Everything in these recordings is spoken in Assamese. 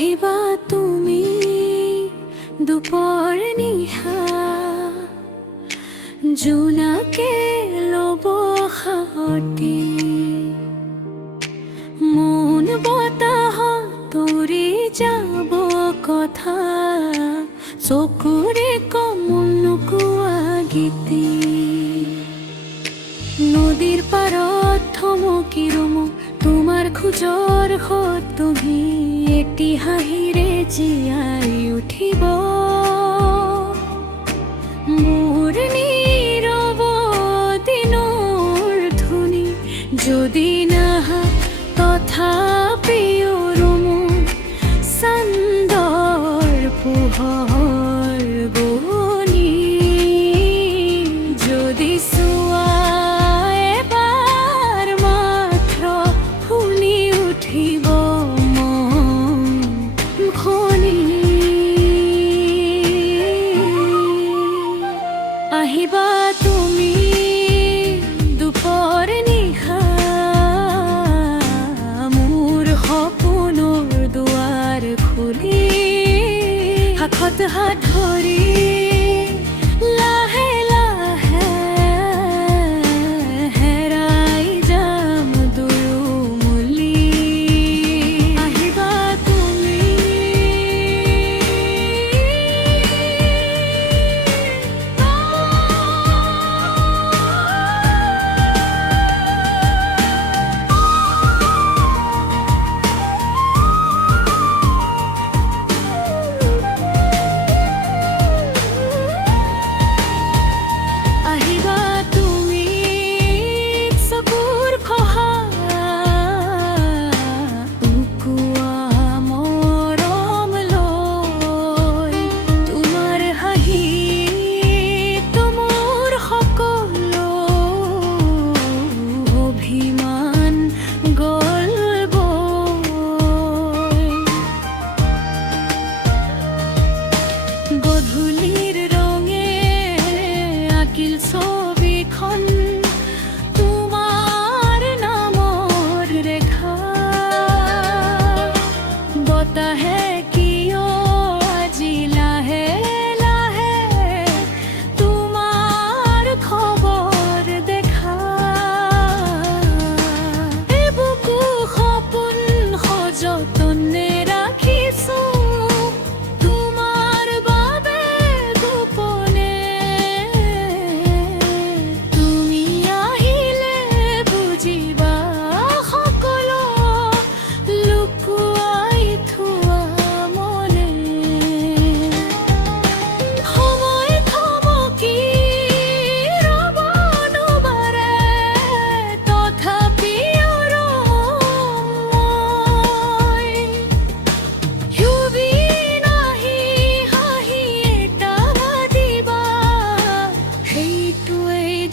আহিবা তুমি দুপৰ নিশা জোনাকে ল'ব সাহতি মন বতাহত উৰি যাব কথা চকুৰে কমনুকোৱা গীতি নদীৰ পাৰত থমকি ৰমো তোমাৰ খোজৰ সত তুমি এটি হাঁহিৰে জীয়াই উঠিব মোৰ নীৰৱ দিনৰ ধুনি যদি নাহা তথাপিও ৰমো চান্দৰ পোহৰ বনি যদি চোৱা এবাৰ মাত্ৰ ফুলি উঠিব মন খনি আহিবা তুমি দুপৰ নিশা মোৰ সপোনৰ দুৱাৰ খুলি হাতত হাত ধৰি লাহে লাহে হেৰাই যাম দুয়োমুলি আহিবা তুমি গধূলিৰ ৰঙে আঁকিল ছবিখন তোমাৰ নামৰ ৰেখা বতাহে কিয় আজি লাহে লাহে তোমাৰ খবৰ দেখা এবুকু সপোন সযতনে ৰাখিছো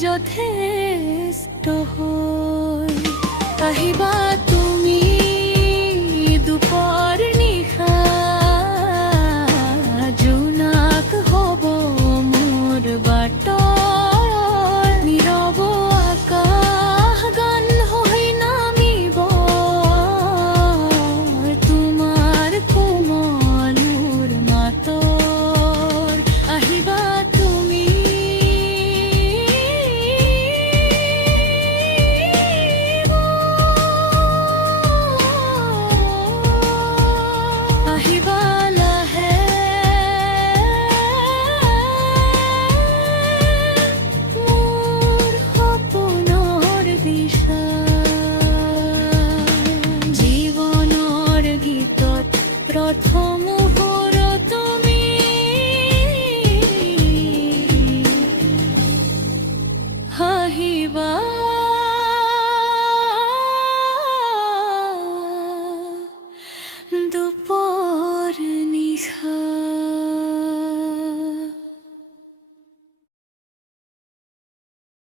যথেষ্ট হৈ আহিবা তুমি দুপৰ নিশা জোনাক হ'ব মোৰ বাটৰ নীৰৱ আকাশ গান হৈ নামিব তোমাৰ কোমলৰ মাতৰ আহিবা তুমি আহিবা লাহে মোৰ সপোনৰ দিশা জীৱনৰ গীতত প্ৰথম